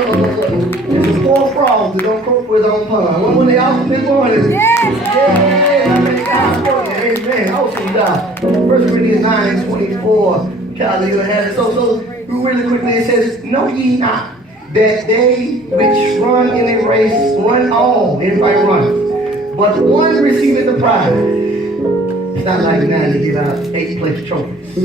There's a poor frog that don't cook for his own pond. When they all been born, amen. Awesome God. 1 Corinthians 9:24. Callie, you have it. So really quickly it says, know ye not that they which run in a race run all. Everybody runs. But one receiveth the prize. It's not like now you give out 8th place trophies.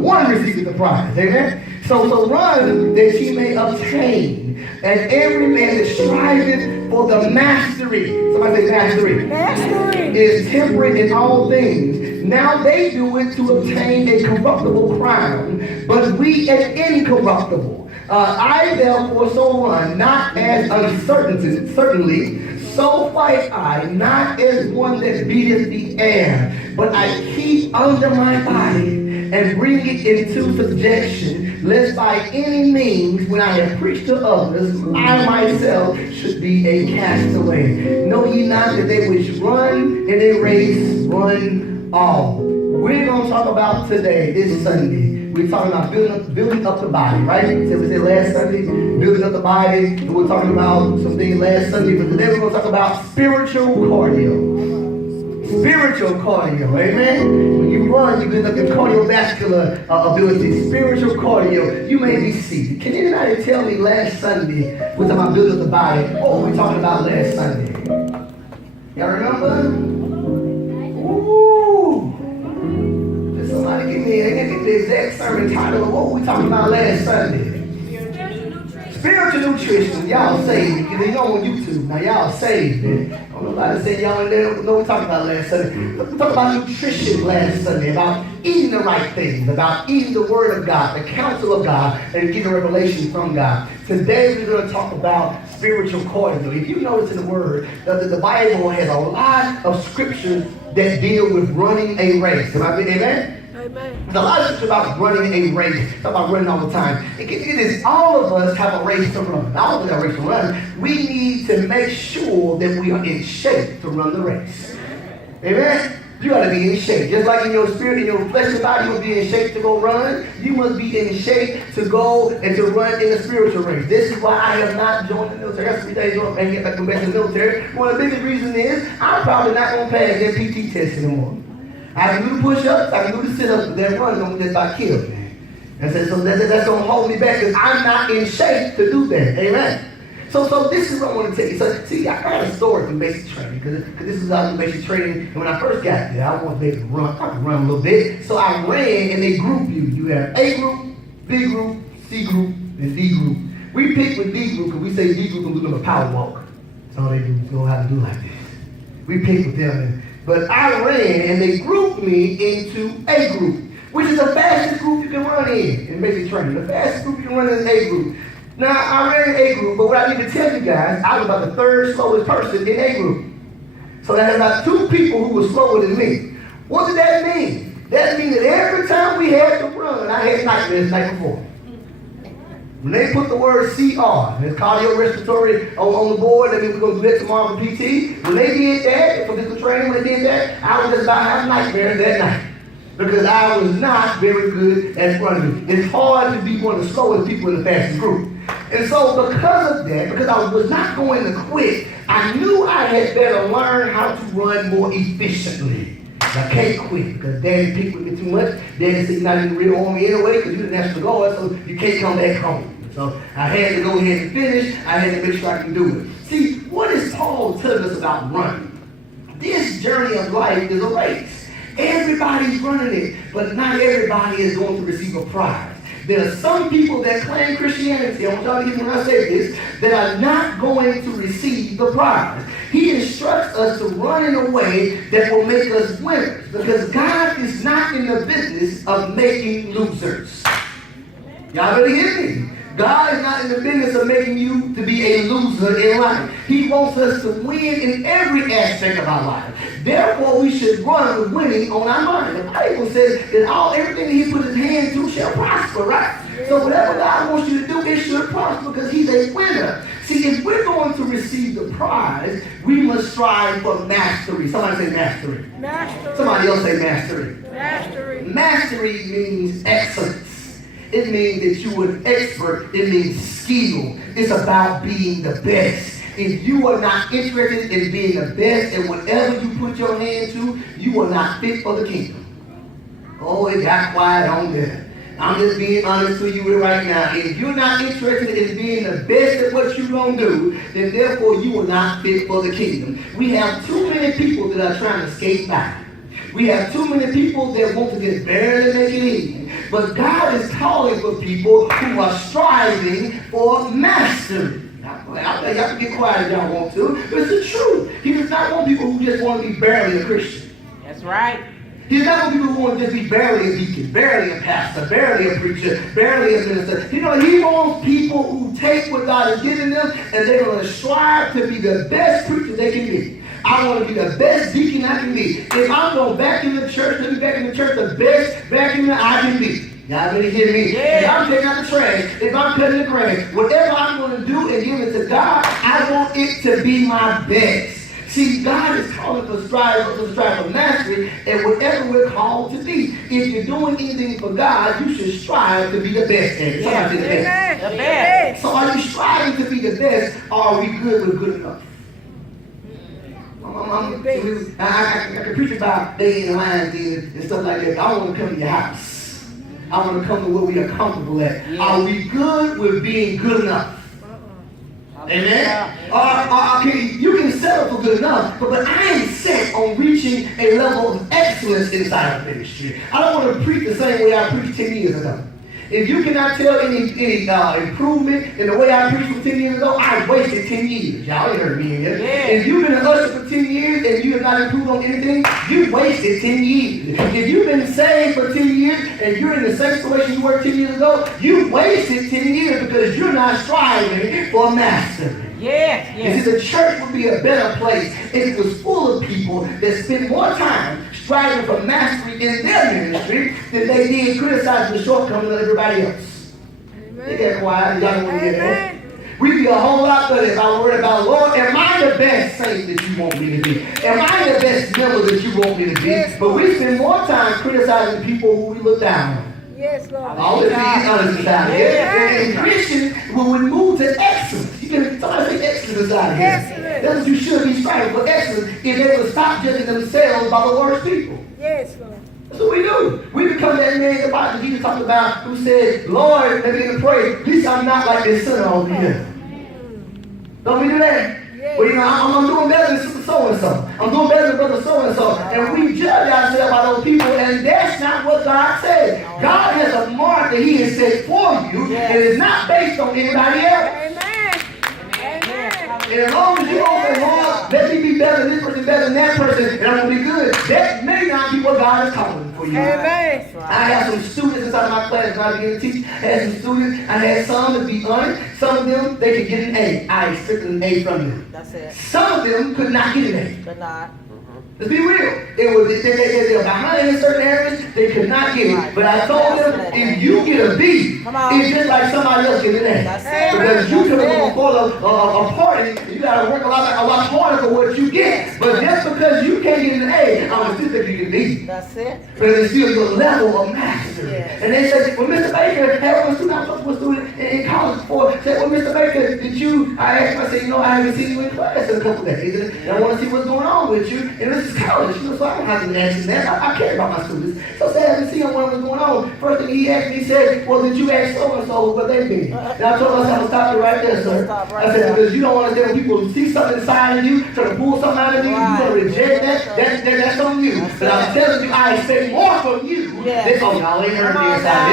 One receiveth the prize. Amen? So run that ye may obtain. And every man that striveth for the mastery. Somebody say mastery. Mastery. Is temperate in all things. Now they do it to obtain a corruptible crown, but we an incorruptible. I therefore so run, not as certainly, so fight I, not as one that beateth the air, but I keep under my body and bring it into subjection, lest by any means, when I have preached to others, I myself should be a castaway. Know ye not that they which run in a race run all. We're going to talk about today, this Sunday. We're talking about building up the body, right? So we said last Sunday, building up the body. And we're talking about some things last Sunday, but today we're going to talk about spiritual cardio. Spiritual cardio, amen? When you run, you build up your cardiovascular ability. Spiritual cardio. You may be seated. Can anybody tell me last Sunday, we're talking about building up the body, what were we talking about last Sunday? Y'all remember? Somebody give me the exact sermon title of what we talking about last Sunday. Spiritual nutrition. Y'all saved it. They go on YouTube. Now y'all saved it. I don't know about to say y'all in there know what we talking about last Sunday. We talked about nutrition last Sunday, about eating the right things, about eating the word of God, the counsel of God, and getting revelation from God. Today we're going to talk about spiritual cardio. If you notice in the word, the Bible has a lot of scriptures that deal with running a race. Amen? Amen. There's a lot of scripture about running a race. Talk about running all the time. It is all of us have a race to run. All of us have a race to run. We need to make sure that we are in shape to run the race. Amen? You got to be in shape. Just like in your spirit, in your fleshly body, you must be in shape to go run. You must be in shape to go and to run in a spiritual race. This is why I have not joined the military. That's 3 days off and get back to the military. One of the biggest reasons is I'm probably not going to pass that PT test anymore. I can do the push-ups, I can do the sit-ups, but that run going to just about kill me. And so that's going to hold me back because I'm not in shape to do that. Amen. So this is what I want to tell you. So see, I got a story from basic training because this is how I do basic training. And when I first got there, I wanted to be able to run. I could run a little bit. So I ran and they group you. You have A group, B group, C group, and D group. We pick with D group because we say D group and we do a power walk. That's all they do. They don't have to do like this. We pick with them. But I ran and they grouped me into A group, which is the fastest group you can run in basic training. The fastest group you can run in is A group. Now, I ran in A group, but what I need to tell you guys, I was about the 3rd slowest person in A group. So there's about 2 people who were slower than me. What did that mean? That means that every time we had to run, I had nightmares the night before. When they put the word CR, it's cardiorespiratory on the board, that means we're going to do that tomorrow for PT. When they did that, for physical training, when they did that, I was just about having nightmares that night. Because I was not very good at running. It's hard to be one of the slowest people in the fastest group. And so because of that, because I was not going to quit, I knew I had better learn how to run more efficiently. I can't quit because Daddy picked with me too much. Daddy said you're not in the real army anyway because you're the National Guard, so you can't come back home. So I had to go ahead and finish. I had to make sure I can do it. See, what is Paul telling us about running? This journey of life is a race. Everybody's running it, but not everybody is going to receive a prize. There are some people that claim Christianity, I want y'all to hear me when I say this, that are not going to receive the prize. He instructs us to run in a way that will make us winners, because God is not in the business of making losers. Y'all better hear me. God is not in the business of making you to be a loser in life. He wants us to win in every aspect of our life. Therefore, we should run with winning on our mind. The Bible says that everything that he put his hand to shall prosper, right? So whatever God wants you to do, it should prosper because he's a winner. See, if we're going to receive the prize, we must strive for mastery. Somebody say mastery. Mastery. Somebody else say mastery. Mastery. Mastery means excellence. It means that you are an expert. It means skill. It's about being the best. If you are not interested in being the best in whatever you put your hand to, you are not fit for the kingdom. Oh, it got quiet on there. I'm just being honest with you right now. If you're not interested in being the best at what you're going to do, then therefore you are not fit for the kingdom. We have too many people that are trying to skate by. We have too many people that want to just barely make it in. But God is calling for people who are striving for mastery. I think y'all can get quiet if y'all want to, but it's the truth. He does not want people who just want to be barely a Christian. That's right. He does not want people who want to just be barely a deacon, barely a pastor, barely a preacher, barely a minister. He wants people who take what God has given them and they're going to strive to be the best preacher they can be. I want to be the best deacon I can be. If I'm going back in the church, let me back in the church the best back in the I can be. Y'all really hear me? Yeah. If I'm taking out the trash, if I'm cutting the grass, whatever I'm going to do and give it to God, I want it to be my best. See, God is calling for strive for mastery and whatever we're called to be. If you're doing anything for God, you should strive to be the best at it. Yeah. The best. The best. So are you striving to be the best, or are we good with good enough? I can preach about dating and lines and stuff like that. I want to come to your house. I want to come to where we are comfortable at. Yeah. Are we good with being good enough? Amen? Okay, you can settle for good enough, but I am set on reaching a level of excellence inside of ministry. I don't want to preach the same way I preached 10 years ago. If you cannot tell any improvement in the way I preached for 10 years ago, I wasted 10 years. Y'all ain't heard me in here. Yeah. If you've been an usher for 10 years and you have not improved on anything, you wasted 10 years. If you've been saved for 10 years and you're in the same situation you were 10 years ago, you wasted 10 years because you're not striving for mastery. Yes, yes. You see, the church would be a better place if it was full of people that spend more time striving for mastery in their ministry than they did criticizing the shortcomings of everybody else. Amen. They get quiet. Y'all don't want to hear that. We'd be a whole lot better if I were worried about, Lord, am I the best saint that you want me to be? Am I the best member that you want me to be? Yes, but we spend more time criticizing people who we look down on. Yes, Lord. All this is honest inside here. And Christians, when we move to excellence, you can somebody say excellence out here. Excellence. That's what you should be striving for, excellence, if they would stop judging themselves by the worst people. Yes, Lord. That's what we do. We become that man the Bible Jesus talked about who said, Lord, let me begin to pray. At least I'm not like this sinner over here. Don't we do that? Yes. Well, I'm doing better than sister so-and-so. I'm doing better than brother so-and-so. And we judge ourselves by those people, and that's not what God said. God has a mark that he has set for you, and it's not based on anybody else. Amen. And as long as you don't say, Lord, let me be better than this person, better than that person, and I'm going to be good, that may not be what God is calling for you. Amen. I have some students inside my class when I began to teach. I had some students, I had some, to be honest, some of them, they could get an A. I expected an A from them. That's it. Some of them could not get an A. Could not. Let's be real. They were behind in certain areas. They could not get it. But I told them, if you get a B, it's just like somebody else getting an A. Because you could have gone for a party, you got to work a lot harder for what you get. But just because you can't get an A, I'm still think you can B. That's it. But it's still your level of mastery. Yes. And they said, well, Mr. Baker, had one student, I talked to a student in college before, said, well, Mr. Baker, I asked him, I said, I haven't seen you in class in a couple days. And I want to see what's going on with you. And this is college, so I don't have to ask you that. I care about my students. So I said, I haven't seen what was going on. First thing he asked me, he said, well, did you ask so-and-so what they mean? And I told him, I said, stop it right there, sir. I said, because you don't understand when people see something inside of you, try to pull something out of you, you're going to reject that. That's on you. But I'm telling you, I expect more from you. That's on y'all ain't heard me inside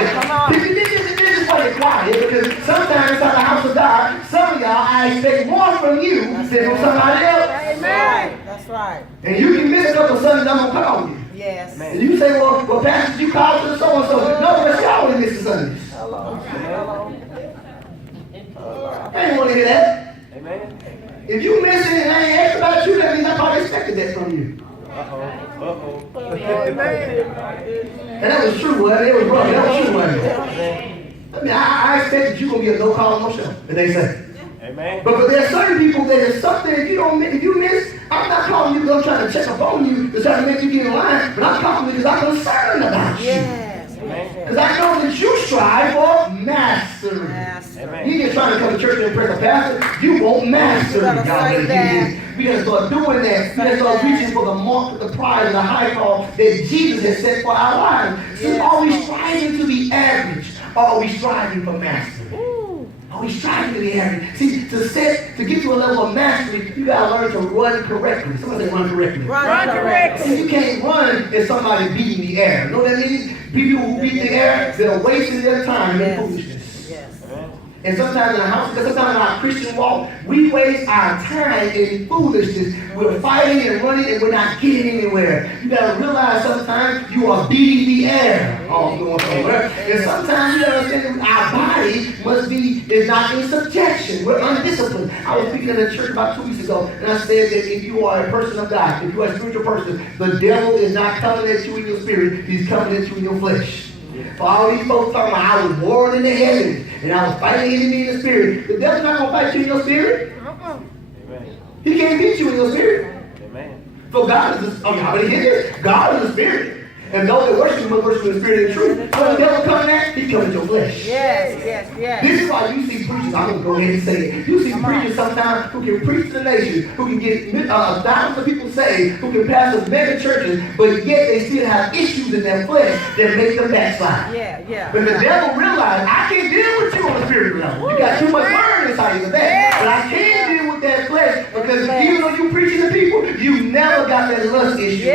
here. This is why you're quiet, because sometimes inside the house of God, some of y'all, I expect more from you than from somebody else. Amen. That's right. And you can miss a couple of Sundays, I'm going to call you. Yes. And you say, well, Pastor, you called to so-and-so. No, but y'all only miss the Sundays. Hello. I didn't want to hear that. Amen. If you miss it and I ain't asked about you, that means I probably expected that from you. And that was true, wasn't it? It was wrong. That was true, wasn't it? I mean, I expected you going to be a no-call, no-show, as they say. Amen. But there are certain people that if something, if you miss, I'm not calling you because I'm trying to check up on you to try to make you get in line, but I'm calling you because I'm concerned about you. Yes. Because I know that you strive for mastery. Master. You just trying to come to church and impress a pastor, you won't master it. gotta God, say that. we gotta start doing that. We gotta start reaching for the mark, the prize, and the high call that Jesus has set for our lives. So Yes. are we striving to be average? Or are we striving for mastery? Are we striving to be average? See, to get to a level of mastery, you gotta learn to run correctly. Somebody say run correctly. Run correctly. See, you can't run if somebody beating the air. You know what that means? People who beat the air, they're wasting their time in foolishness. Yes. And sometimes in the house, because sometimes in our Christian walk, we waste our time in foolishness. We're fighting and running and we're not getting anywhere. You gotta realize sometimes you are beating the air. Oh, going somewhere. And sometimes you gotta understand that our body is not in subjection. We're undisciplined. I was speaking in a church about 2 weeks ago, and I said that if you are a person of God, if you are a spiritual person, the devil is not coming at you in your spirit, he's coming at you in your flesh. For all these folks talking about I was warring in the heavens and I was fighting the enemy in the spirit. The devil's not going to fight you in your spirit. He can't beat you in your spirit. So God is, y'all already hear this? God is the spirit. And those that worship him must worship in the spirit and truth. So the devil coming at, he coming at your flesh. Yes. This is why you see preachers, I'm going to go ahead and say it. You see preachers sometimes who can preach to the nation, who can get thousands of people saved, who can pastor many churches, but yet they still have issues in their flesh that make them backslide. Yeah. But the devil realized, I can't deal with you on the spiritual level. You got too much word inside you for that. But I can't deal with that flesh because even though you preaching to people, you never got that lust issue.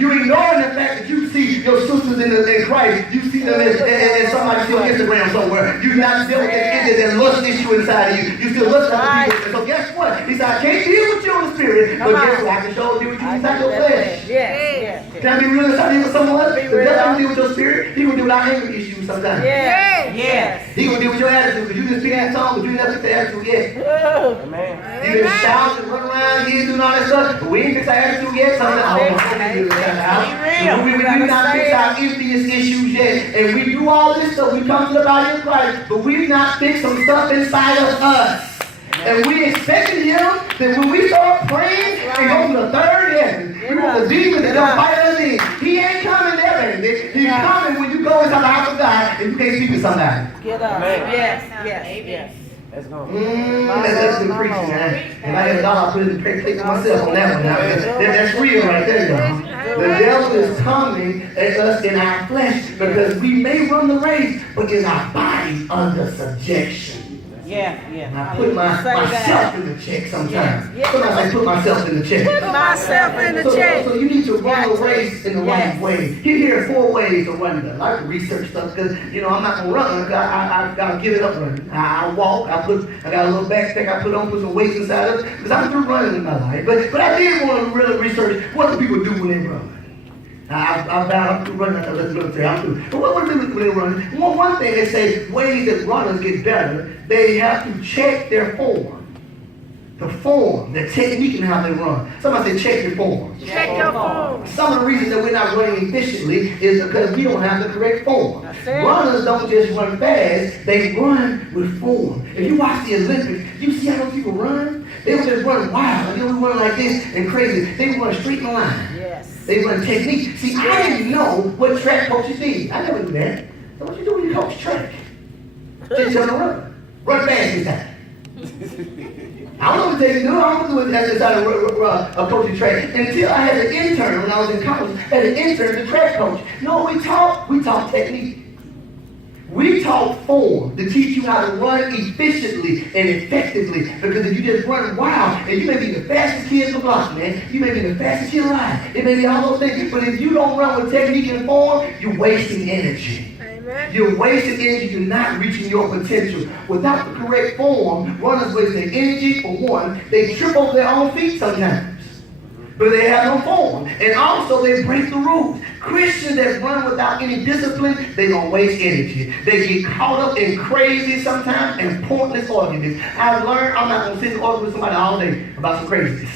You ignoring the fact that you see your sisters in Christ. You see them as somebody on Instagram somewhere. You not dealing with that lust issue inside of you. You still lust on people. And so guess what? He said, I can't deal with you on the spirit, but guess what? I can show deal with you inside your flesh. Yes. Can I be real inside deal with someone else? The devil can deal with your spirit. He will deal with our anger issues sometimes. Yes. He will deal with your attitude because you just speak in tongues, but you never fix the attitude yet. You can shout and run around here doing all that stuff, but we ain't fix our attitude yet. We do not fix our envious issues yet. And we do all this stuff. We come to the body of Christ, but we've not fixed some stuff inside of us. And we expected him that when we start praying and go to the third heaven, we want the demons to come fight us in. He ain't coming there, baby. He's coming when you go inside the house of God and you can't speak to somebody. Get up. Yes. Let's go. That's good preaching, man. And I had a dollar, I put it in the plate myself on that one. Now, that's real right there, y'all. The devil is coming at us in our flesh because we may run the race, but is our body under subjection. And I put myself in the check sometimes. Sometimes I put myself in the check. So you need to run the race in the right way. Here are 4 ways to run it. I like to research stuff because, I'm not going to run. I got to give it up running. I walk. I got a little backpack I put on, put some weights inside of it because I'm through running in my life. But I did want to really research what do people do when they run. I'm through running. I'm through. But what do people do when they run? One thing they say, ways that runners get better, they have to check their form. The form, the technique and how they run. Somebody say check your form. Check your form. Some of the reasons that we're not running efficiently is because we don't have the correct form. Runners don't just run fast, they run with form. If you watch the Olympics, you see how those people run? They don't just run wild. They don't run like this and crazy. They run straight in the line. They run technique. See, I didn't know what track coaches did. I never knew that. So what you do when you coach track? Just tell them to run. Run fast this time. I don't know what they do. I don't know what they decided to coach the track until I had an intern when I was in college. I had an intern, the track coach. No, we taught technique. We taught form to teach you how to run efficiently and effectively. Because if you just run wild, and you may be the fastest kid in the block, man. You may be the fastest kid alive. It may be all those things. But if you don't run with technique and form, you're wasting energy. You're wasting energy. You're not reaching your potential. Without the correct form, runners waste their energy. For one, they trip over their own feet sometimes. But they have no form. And also they break the rules. Christians that run without any discipline, they're going to waste energy. They get caught up in crazy sometimes and pointless arguments. I've learned I'm not going to sit and argue with somebody all day about some craziness.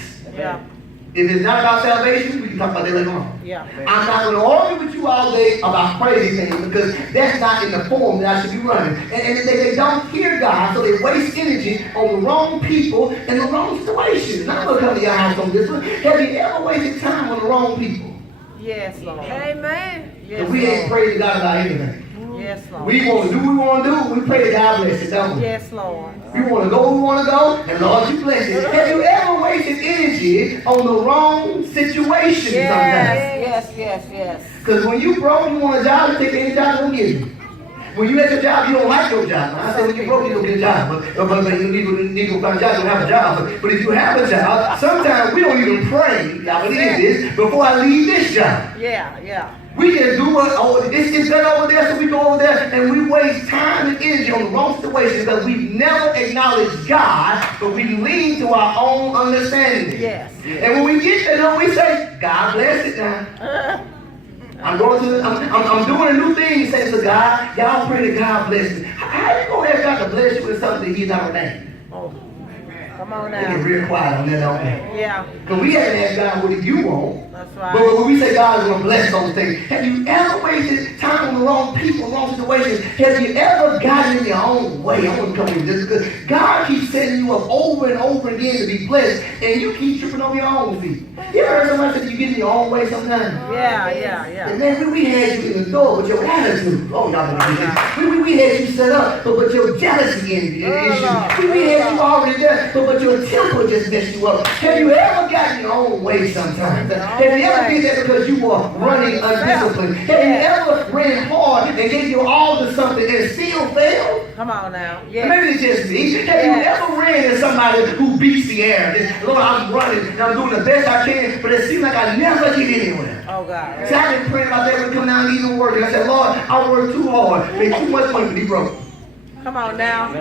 If it's not about salvation, we can talk about that later on. I'm not going to argue with you all day about crazy things because that's not in the form that I should be running. And they don't hear God, so they waste energy on the wrong people and the wrong situations. And I'm going to come to your house on this one. Have you ever wasted time on the wrong people? Yes, Lord. Amen. Because we ain't prayed to God about anything. Yes, Lord. We want to do what we want to do. We pray to God bless it, don't we? Yes, Lord. We want to go where we want to go, and Lord, you bless it. Have you ever wasted energy on the wrong situation sometimes? Yes. Because when you broke, you want a job, you take any job they'll give you. When you at your job, you don't like your job. I said when you broke, you don't get a job. But you need to find a job, you don't have a job. But if you have a job, sometimes we don't even pray, y'all believe this, before I leave this job. Yeah. We just do what, this is done over there, so we go over there, and we waste time and energy on the wrong situation because we've never acknowledged God, but we lean to our own understanding. Yes. And when we get there, we say, God bless it now. I'm doing a new thing, say to God, y'all pray that God bless me. How you going to ask God to bless you with something that He's not ordained? Oh. Come on They get now. real quiet on that, don't they? Yeah. Because we haven't asked God, what do you want? That's right. But when we say God is going to bless those things, have you ever wasted time on the wrong people, wrong situations? Have you ever gotten in your own way? I want to come in this because God keeps setting you up over and over again to be blessed, and you keep tripping over your own feet. You ever heard somebody say you get in your own way sometimes? Yeah. And man, we had you in the door with your attitude. Oh, y'all don't get this. We had you set up, but your jealousy issues. We had you already there, but your temper just messed you up. Have you ever gotten your own way sometimes? Have you ever did that because you were running undisciplined? Have you ever ran hard and gave your all to something and still failed? Come on now. Yeah. Maybe it's just me. Have you ever ran into somebody who beats the air? Lord, I'm running and I'm doing the best I can, but it seems like I never get anywhere. Oh God. See, I've been praying about that when I come down and even work. And I said, Lord, I work too hard, make too much money to be broke. Come on now.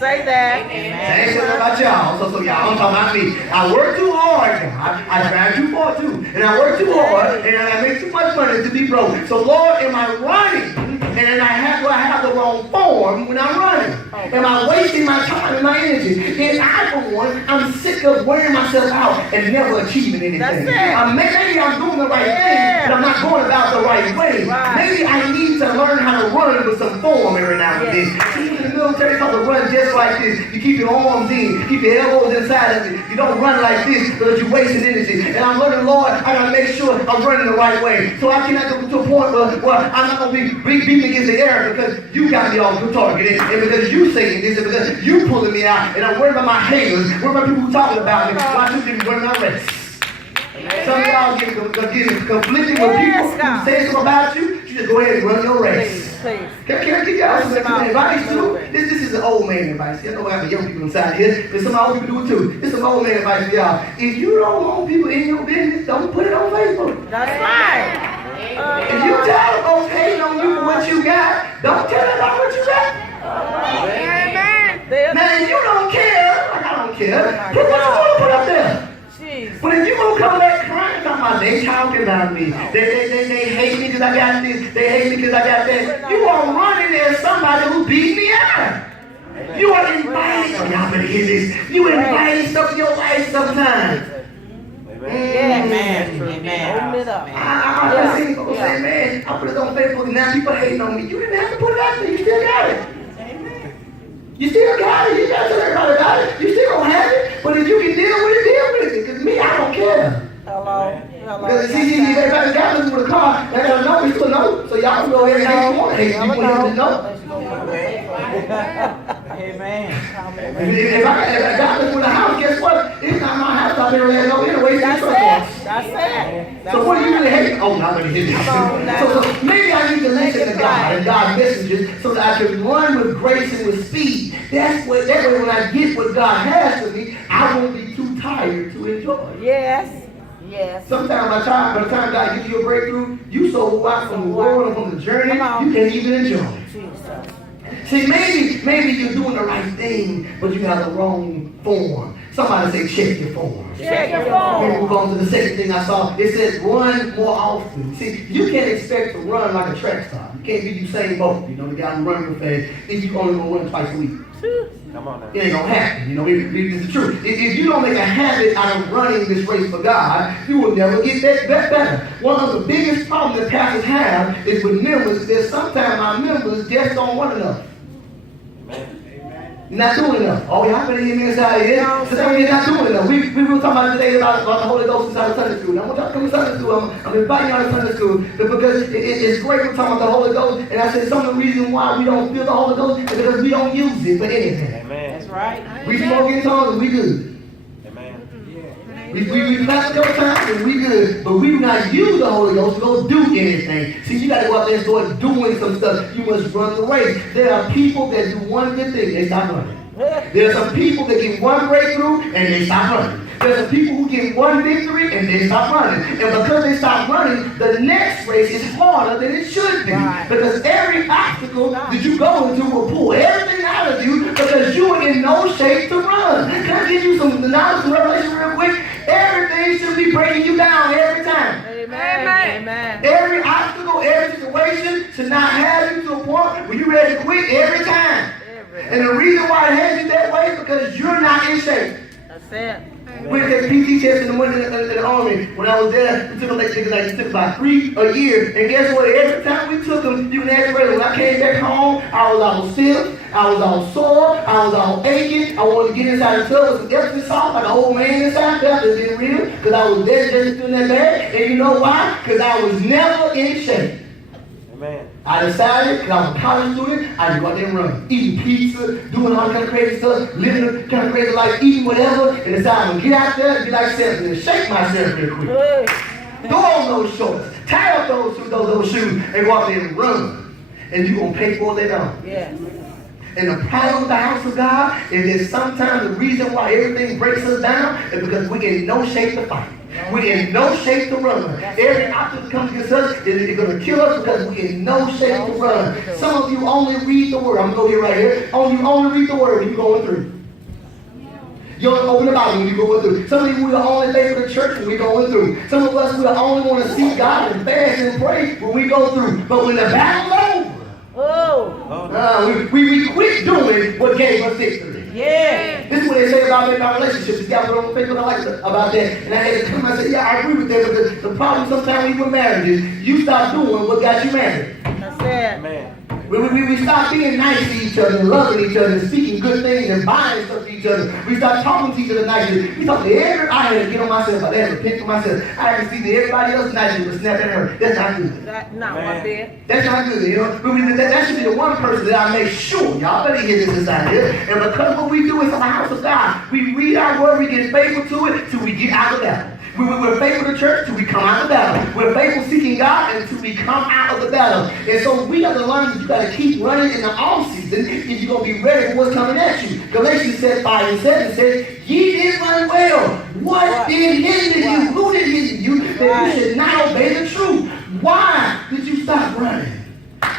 Say that. I ain't saying about y'all, so y'all, I'm talking about me. I work too hard. I drive too far too. And I work too hard, and I make too much money to be broke. So Lord, am I running? And do I have the wrong form when I'm running? Am I wasting my time and my energy? And I, for one, I'm sick of wearing myself out and never achieving anything. That's it. Maybe I'm doing the right thing, but I'm not going about the right way. Right. Maybe I need to learn how to run with some form every now and then. See, in the military, it's called to run just like this. You keep your arms in, keep your elbows inside of it. You don't run like this because you're wasting energy. And I'm learning, Lord, I gotta make sure I'm running the right way. So I cannot go to a point where I'm not gonna be beating against the air because you got me off the target. And because you saying this, and because you pulling me out, and I'm worried about my haters, worried about people who talking about me. Why you didn't run my race? Some of y'all get conflicted with people who say something about you. You just go ahead and run your race. Please. Can I give y'all some advice too? This is an old man advice. You know I have young people inside here, but some old people do it too. This is some old man advice for y'all. If you don't want people in your business, don't put it on Facebook. That's right. If you tell them, okay, on you for what you got, don't tell them about what you got. Now, if you don't care, like I don't care, put what you want to put up there. But if you gonna come back crying, talking about they talking about me, they hate me because I got this, they hate me because I got that, you are running as somebody who beat me out. You are inviting, oh, y'all better hear this, you inviting stuff in your life sometimes. Amen. Open it up. I see people say, man, I put it on Facebook and now people hating on me. You didn't have to put it out there, you still got it. You still got it. You got to tell everybody about it. You still don't have it. But if you can deal with it, deal with it. Because me, I don't care. Hello. Because see, everybody got us with a car. They gotta know we still know. So y'all can go ahead and hate you want to hate. You want to know. Amen. If I got this with a house, guess what? It's not my house. I've been around no anyway. That's it. So what do you really hate? Oh, now I'm going to hit this. So maybe I need to listen to God and God's messages so that I can run with grace and with speed. That way when I get what God has for me, I won't be too tired to enjoy. Yes. Sometimes by the time God gives you a breakthrough, you so out from the world and from the journey, you can't even enjoy it. See, maybe you're doing the right thing, but you have the wrong form. Somebody say, check your form. Check your form. We'll move on to the second thing I saw. It says, run more often. See, you can't expect to run like a track star. You can't be Usain Bolt. You know, the guy who runs fast. If you only gonna run twice a week. Come on now. It ain't gonna happen. You know, it's the truth. If you don't make a habit out of running this race for God, you will never get that better. One of the biggest problems that pastors have is with members is that sometimes our members just don't run enough. Not doing enough. Oh, y'all better hear me inside here. So we're not doing enough. We were talking about today about the Holy Ghost inside of Sunday school. Now, I want y'all to come to Sunday school. I'm inviting y'all to Sunday school because it's great we're talking about the Holy Ghost. And I said some of the reasons why we don't feel the Holy Ghost is because we don't use it for anything. Amen. That's right. We smoke in tongues and we good. We clap a couple times and we good, but we do not use the Holy Ghost to go do anything. See, you got to go out there and start doing some stuff. You must run the race. There are people that do one good thing, they stop running. There are some people that get one breakthrough and they stop running. There's some people who get one victory and they stop running. And because they stop running, the next race is harder than it should be. Right. Because every obstacle that you go into will pull everything out of you because you are in no shape to run. Can I give you some knowledge and revelation real quick? Everything should be breaking you down every time. Amen. Amen. Every obstacle, every situation should not have you to a point where you're ready to quit every time. And the reason why it has you that way is because you're not in shape. That's it. We did PT test in the morning in the army. When I was there, we took them it took about 3 a year. And guess what? Every time we took them, you can ask me, when I came back home, I was all stiff, I was all sore, I was all aching. I wanted to get inside the tub with some Epsom salt like an old man inside there. That's been real. Because I was dead just in that bag. And you know why? Because I was never in shape. Amen. I decided, because I was a college student, I'd go out there and run. Eating pizza, doing all kind of crazy stuff, living kind of crazy life, eating whatever, and decided I'm going to get out there and be like Samson and shake myself real quick. Throw on those shorts, tie up those shoes, and go out there and run. And you're going to pay for it later on. Yeah. And the problem with the house of God is that sometimes the reason why everything breaks us down is because we're in no shape to fight. We're in no shape to run. Every obstacle that comes against us is going to kill us because we're in no shape to run. Some of you only read the word. I'm going to go here right here. You only read the word when you're going through. You don't open the Bible when you're going through. Some of you will only lay for the church when we're going through. Some of us will only want to seek God and fast and pray when we go through. But when the battle's over, we quit doing what gave us victory. Yeah. This is what they say about my relationship. This guy put on Facebook, I like about that. And I had to come and say, yeah, I agree with that because the problem sometimes when you're married, you stop doing what got you married. That's it. Man. We stop being nice to each other and loving each other and speaking good things and buying stuff to each other. We start talking to each other nicely. We talk to everybody. I had to get on myself. I had to repent for myself. I had to see that everybody else nicely was snapping at her. That's not good. That's not one bit. That's not good, you know. That should be the one person that I make sure. Y'all better hear this inside here. And because what we do is in the house of God, we read our word, we get faithful to it till we get out of that. We're faithful to church till we come out of the battle. We're faithful seeking God until we come out of the battle. And so we have to learn that you got to keep running in the off season if you're going to be ready for what's coming at you. Galatians said 5:7 says, ye did run well. What did hinder you? Who did hinder you that you should not obey the truth? Why did you stop running?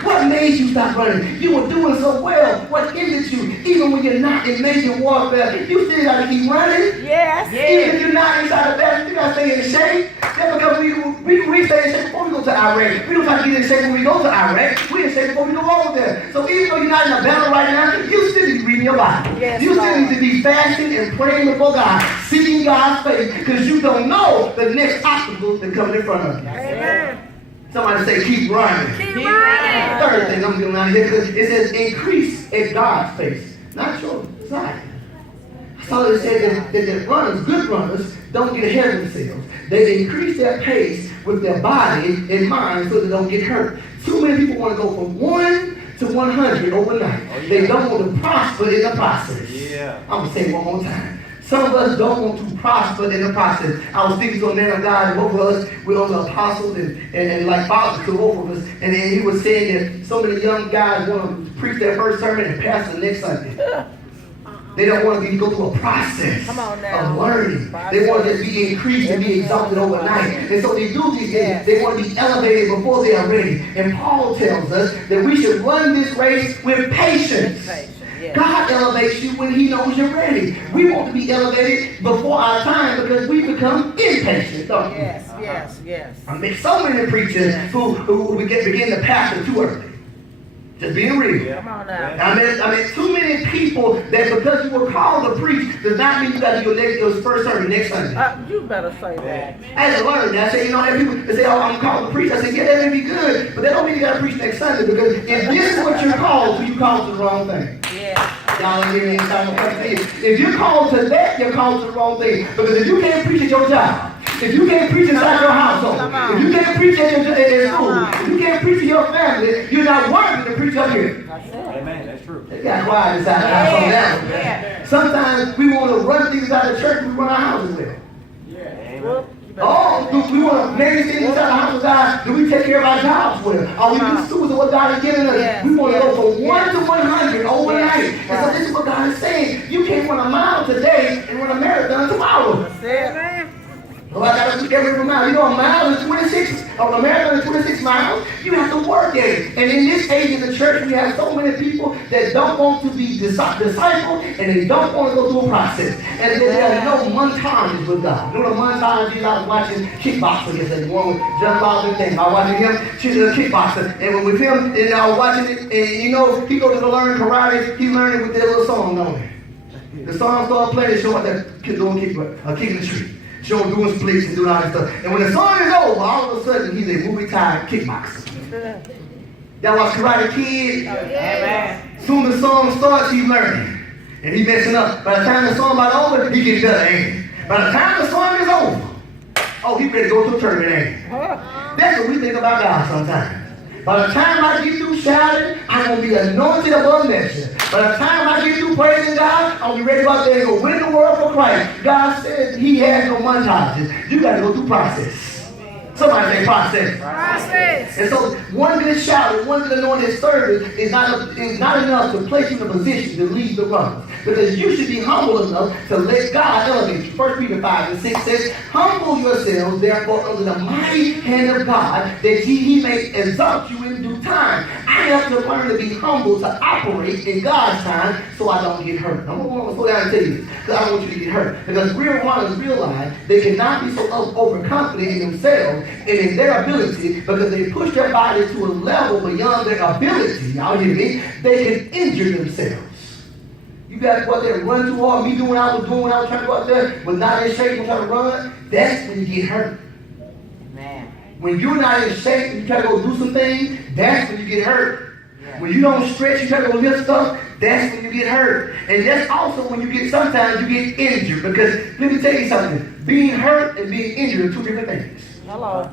What made you stop running? You were doing so well. What hindered you? Even when you're not in major warfare, you still got to keep running. Yes. Even if you're not inside the battle, you got to stay in shape. That's because we stay in shape before we go to Iraq. We don't try to get in shape when we go to Iraq. We're in shape before we go over there. So even though you're not in a battle right now, you still need to read your Bible. Yes, you still need to be fasting and praying before God, seeking God's face, because you don't know the next obstacle that's coming in front of you. Amen. Somebody say, keep running. Keep running. Third thing I'm doing out here, because it says increase at God's pace, not your side. So it said that runners, good runners, don't get ahead of themselves. They increase their pace with their body and mind so they don't get hurt. Too many people want to go from 1 to 100 overnight. Oh, yeah. They don't want to prosper in the process. Yeah. I'm going to say it one more time. Some of us don't want to prosper in the process. I was speaking to a man of God, and both of us, we're on the apostles and like fathers to both of us. And then he was saying that so many young guys want to preach their first sermon and pass the next Sunday. They don't want to go through a process of learning. They want to be increased and be exalted overnight. And so they do these things. They want to be elevated before they are ready. And Paul tells us that we should run this race with patience. God elevates you when he knows you're ready. We want to be elevated before our time because we become impatient, don't we? Yes. I mean, so many preachers who begin to pastor too early. Just being real. Come on now. I mean, too many people that because you were called to preach does not mean you got to do your first sermon next Sunday. You better say that. I had to learn that. I said, I have people that say, I'm called to preach. I said, yeah, that may be good, but that don't mean you got to preach next Sunday because if this is what you're called to, you called to the wrong thing. Yeah. Y'all don't give me any time to come to you. If you're called to that, you're called to the wrong thing. Because if you can't preach at your job, if you can't preach inside your household, if you can't preach at your school, if you can't preach to your family, you're not worthy to preach up here. Amen. That's true. They got quiet inside the house on that one, man. Sometimes we want to run things out of church, we run our houses with. Amen. Oh, do we want to manage things inside the house of God? Do we take care of our jobs with? Are we good stewards of what God has given us? Yes, We want to yes, go from 1 yes. to 100 overnight. Yes, And so this is what God is saying. You can't run a mile today and run a marathon tomorrow. That's it. Oh, I got to do every mile. You know, a mile is 26, or a marathon is 26 miles. You have to work at it. And in this age in the church, we have so many people that don't want to be discipled, and they don't want to go through a process. And there are no montages with God. You know the montage is I was watching kickboxer yesterday, the one with John Baldwin thing. I was watching him, kickboxer. And with him, and I was watching it, and you know, he goes to learn karate, he learned it with that little song on it. The song started playing, show like that kid doing kicking the tree. Show him doing splits and doing all that stuff. And when the song is over, all of a sudden he's a movie-time kickboxer. Y'all watch Karate Kid? Amen. Soon the song starts, he's learning. And he's messing up. By the time the song about over, he gets better, ain't he? By the time the song is over, oh, he ready to go to a tournament, ain't he? That's what we think about God sometimes. By the time I get through shouting, I'm going to be anointed above measure. By the time I get through praising God, I'm going to be ready to go out there and go win the world for Christ. God said he has no montages. You got to go through process. Somebody say process. Process. And so one good shout and one good anointed service is not enough to place you in a position to lead the runners. Because you should be humble enough to let God elevate you. 1 Peter 5:6 says, humble yourselves therefore under the mighty hand of God, that he may exalt you in due time. I have to learn to be humble to operate in God's time so I don't get hurt. I'm going to slow down and tell you this, because I don't want you to get hurt. Because real runners realize they cannot be so overconfident in themselves and in their ability, because they push their body to a level beyond their ability. Y'all hear me? They can injure themselves. You got to go out there and run too hard. Me doing what I was doing when I was trying to go out there, was not in shape and trying to run. That's when you get hurt. Man. When you're not in shape and you try to go do some things, that's when you get hurt. When you don't stretch, you try to go lift stuff, that's when you get hurt. And that's also when you get, sometimes you get injured. Because let me tell you something, being hurt and being injured are two different things. Hello.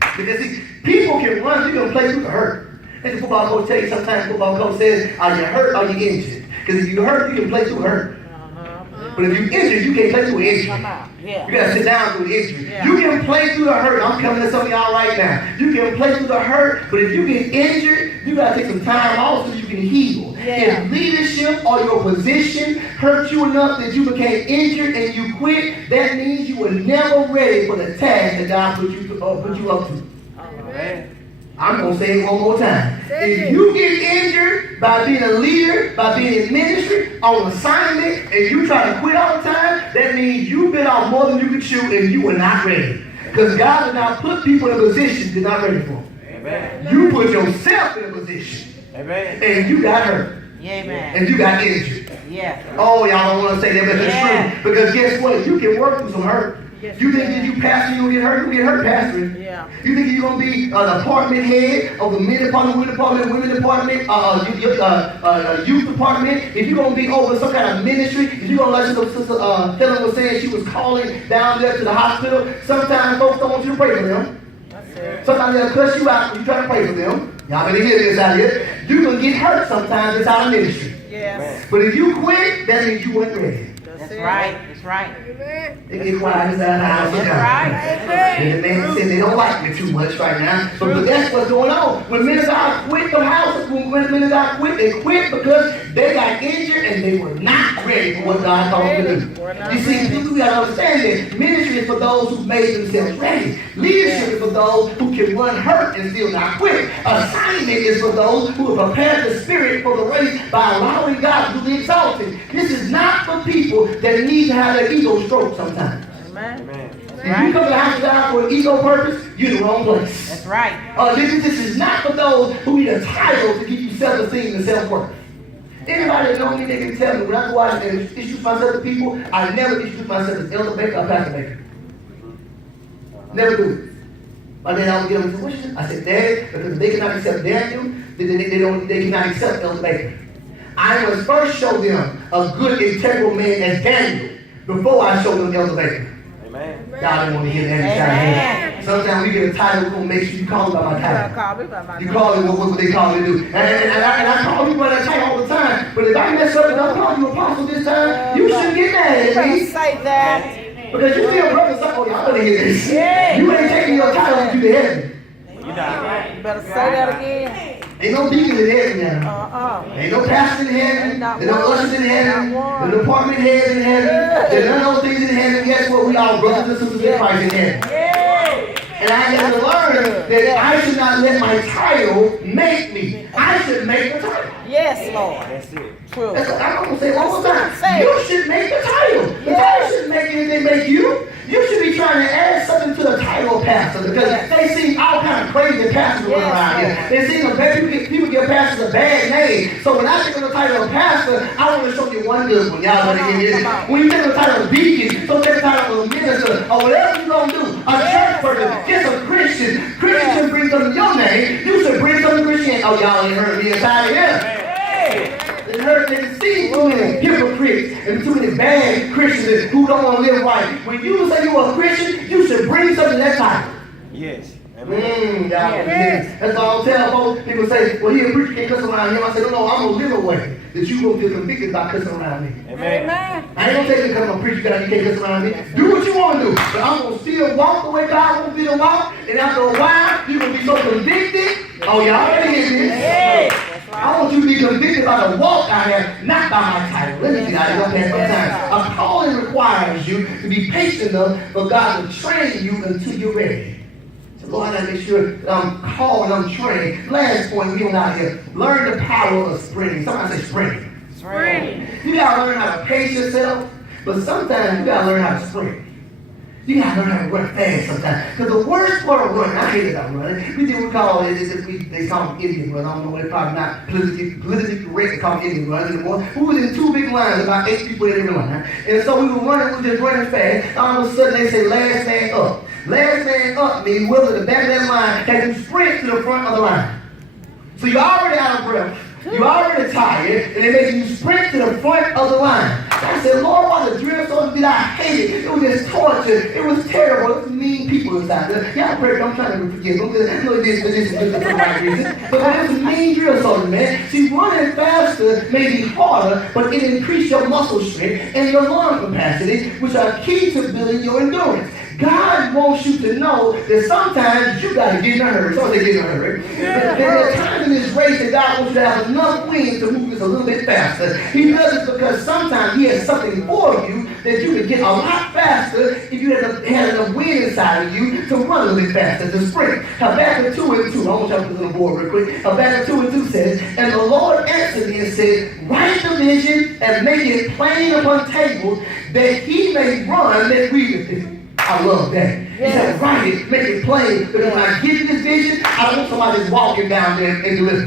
Because see, people can run, you're going to play through the hurt. And the football coach tell you sometimes, football coach says, are you hurt or are you injured? Because if you hurt, you can play through hurt. But if you injured, you can't play through an injury. Come out. Yeah. You gotta sit down through the injury. Yeah. You can play through the hurt. I'm coming to some of y'all right now. You can play through the hurt, but if you get injured, you gotta take some time off so you can heal. Yeah. If leadership or your position hurt you enough that you became injured and you quit, that means you were never ready for the task that God put you up to. Amen. I'm going to say it one more time. If you get injured by being a leader, by being in ministry, on assignment, and you try to quit all the time, that means you bit off more than you could chew and you were not ready. Because God did not put people in a position you're not ready for. Amen. You put yourself in a position. Amen. And you got hurt. Yeah, man. And you got injured. Yeah. Oh, y'all don't want to say that, but it's Yeah. true. Because guess what? You can work through some hurt. Yes, You think you that can. you pastor, you get hurt, pastoring. Yeah. You think you're going to be an department head of the men department, women department, youth department, if you're going to be over some kind of ministry, if you're going to let Sister Helen was saying she was calling down there to the hospital, sometimes folks don't want you to pray for them. That's it. Sometimes they'll cuss you out when you try to pray for them. Y'all better hear this out here. You can get hurt sometimes inside of ministry. Yes. But if you quit, that means you weren't ready. That's That's it. right. That's right. They get quiet inside the house. That's right. And the man said they don't like me too much right now. But that's what's going on. When men of God quit the house, when men of God quit, they quit because they got injured and they were not ready for what God called them to do. You see, we got to understand that ministry is for those who made themselves ready. Leadership is for those who can run hurt and still not quit. Assignment is for those who have prepared the spirit for the race by allowing God to do the exalting. This is not for people that need to have their ego stroked sometimes. Amen. Amen. If you come to the house of God for an ego purpose, you're in the wrong place. That's right. This is not for those who need a title to give you self-esteem and self-worth. Anybody that know me, they can tell me when I go out and introduce myself to people, I never introduce myself as Elder Baker or Pastor Baker. Never do it. My dad always get up and say, "What's your name?" I said, "Dad, because if they cannot accept Daniel, they cannot accept Elder Baker." I must first show them a good, integral man as Daniel before I show them Elder Baker. Amen. Y'all didn't want to hear that every time. Sometimes we get a title, we're going to make sure you call it by my title. You call it what they call it to do. And I call people by that title all the time. But if I mess up and don't call you apostle this time, you shouldn't get mad at me. Say that. Because you still brothers up on y'all want to hear this. Yeah. You ain't taking your title to the heaven. You not. You better say that again. Ain't no deacon in heaven now. Ain't no pastor in heaven. There's no ushers in heaven. There's no department heads in heaven. There's none of those things in heaven. Guess what? We all brothers and sisters in Christ in heaven. And I had to learn that I should not let my title make me. I should make the title. Yes, Lord. That's it. True. That's what I'm going to say all the Say time. it. You should make the title. The title shouldn't make anything make you. You should be trying to add something to the title of pastor because they see all kind of crazy pastors running around here. They see people give pastors a bad name. So when I think of the title of pastor, I want to show you one good one. Y'all want to hear this? When you think of the title of deacon, so take the title of minister or whatever you're going to do, a church person, just a Christian. Christian should bring something to your name. You should bring something to Christianity. Oh, y'all ain't heard me inside of here. They heard, they see too many hypocrites and too many bad Christians who don't want to live right. When you say you're a Christian, you should bring something to that title. Yes. Amen. That's why I don't tell folks. People say, well, he a preacher can't cuss around him. I say, no, I'm going to live a way that you won't feel convicted about cussing around me. Amen. I ain't going to tell you because I'm a preacher that you can't cuss around me. Do what you want to do. But I'm going to still walk the way God wants me to walk. And after a while, you're going to be so convicted. Oh, y'all already hear this. I want you to be convicted by the walk I have, not by my title. Let me get out of your past sometimes. A calling requires you to be patient enough for God to train you until you're ready. So Lord, I make sure that I'm called and I'm trained. Last point, we don't out here. Learn the power of sprinting. Somebody say sprinting. You gotta learn how to pace yourself, but sometimes you gotta learn how to sprint. You gotta learn how to run fast sometimes. Because the worst part of running, I hate it about running. We call it, they call them Indian run. I don't know, they're probably not politically correct to call them Indian runs anymore. We was in two big lines, about 8 people in every line. And so we were running, we were just running fast. All of a sudden they say, last man up. Last man up means whether the back of that line can you sprint to the front of the line. So you're already out of breath. You're already tired, and they make you sprint to the front of the line. I said, Lord, why the drill sergeant did I hate it? It was just torture. It was terrible. It was mean people inside there. Y'all pray, I'm trying to forgive them because I know this is for the right reason. But it was a mean drill sergeant, man. See, running faster may be harder, but it increases your muscle strength and your lung capacity, which are key to building your endurance. God wants you to know that sometimes you got to get in a hurry. Somebody say get in a hurry. There are times in this race that God wants you to have enough wind to move this a little bit faster. He does it because sometimes He has something for you that you can get a lot faster if you had enough wind inside of you to run a little bit faster, to sprint. Habakkuk 2:2. I want y'all to put it on the board real quick. Habakkuk 2:2 says, and the Lord answered me and said, write the vision and make it plain upon tables that he may run that readeth it. I love that. He said, write it, make it plain. Because when I give you this vision, I don't want somebody walking down there and deliver.